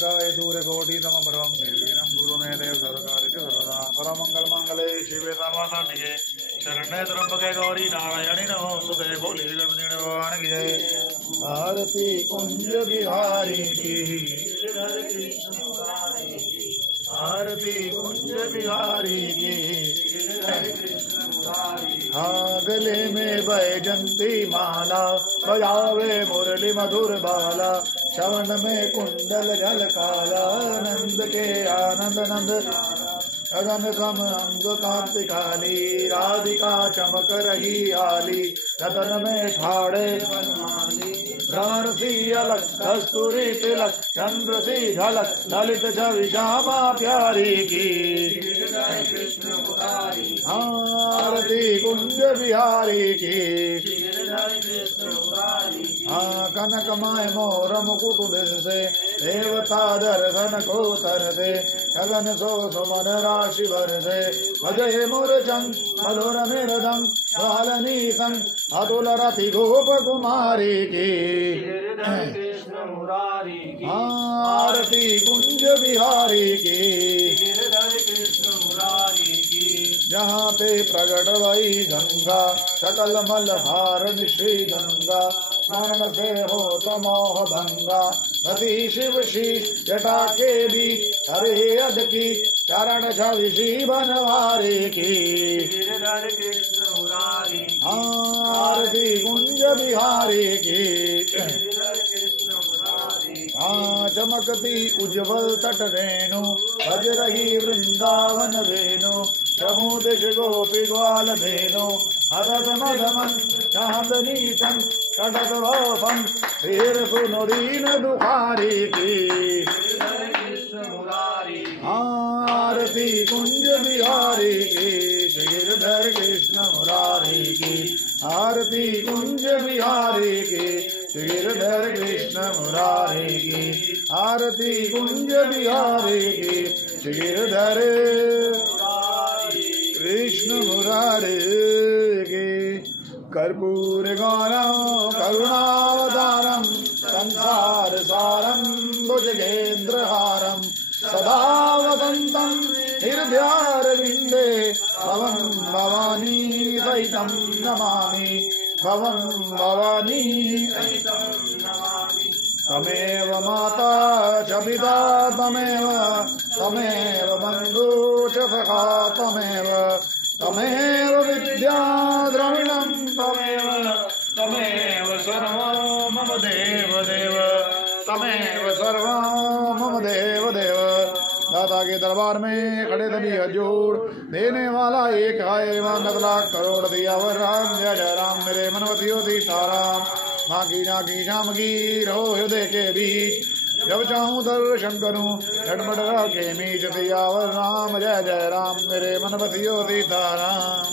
गाय सूर्यकोटि समप्रभं निर्विघ्नं कुरु मे देव सर्वकार्येषु सर्वदा परमंगल मंगले शिवे सर्वसाधिके शरण्ये त्र्यंबके गौरी नारायणी नमोस्तुते बोले गणपति भगवान की जय। आरती कुंज बिहारी की, आरती कुंज बिहारी की। हाँ गले में बैजंती माला, बजावे मुरली मधुर बाला, श्रवण में कुंडल जल काला, नंद के आनंद नंद गगन सम अंग कांति काली, राधिका चमक रही आली, रतन में ठाड़े भ्रमर सी अलग, कस्तूरी तिलक, चंद्र सी झलक, ललित छवि श्यामा प्यारी की। आरती कुंज बिहारी की। हाँ कनकमय मोर मुकुट से, देवता दर्शन को तरसे, गगन सो सुमन राशि भरसे, भजे मोर चंग मधुर मृदंग, बालनी संग अतुल रति गोप कुमारी की। आरती कुंज बिहारी की। जहाँ पे प्रगट वही गंगा, सकल मल हारण श्री गंगा, स्मरण से हो तो मोह भंगा, गति शिव शीश जटा के बीच, हरे अध की चरण छवि श्री बनवारी की। आरती कुंज बिहारी की। हाँ चमकती उज्ज्वल तट रेणु, बज रही वृंदावन वेणु, प्रमुदिश गोपी ग्वाल धेनु, हरत मधमन चांदनी सन, कटक भवन फिर सुनो दीन दुखारी की। आरती कुंज बिहारी की, गिरधर कृष्ण मुरारी की। आरती कुंज बिहारी की, गिरधर कृष्ण मुरारी की। आरती कुंज बिहारी की, गिरधर कृष्ण मुरारी की। कर्पूर गौरम करुणावतारम, संसार सारम भुजगेन्द्रहारम, सदा वसंतम हृदयारविंदे, भवं भवानी सहितं नमामि, भवं भवानी सहितं नमामि। तमेव माता च पिता तमेव, तमेव बन्धु च सखा तमेव, तमेव विद्या द्रविणं तमेव, तमेव सर्वं मम देव देव, तमेव सर्वं मम देव देव। दाता के दरबार में खड़े सभी हजूर, देने वाला एक है, 1 लाख करोड़ दिया वर राम। जय जय राम मेरे मनवतियों सीताराम। माँ की ना की शाम की रहो हृदय के बीच, जब चाहूँ दर्शन करूँ झटपट के मीच दिया वर राम। जय जय राम मेरे मनवतियों सीताराम।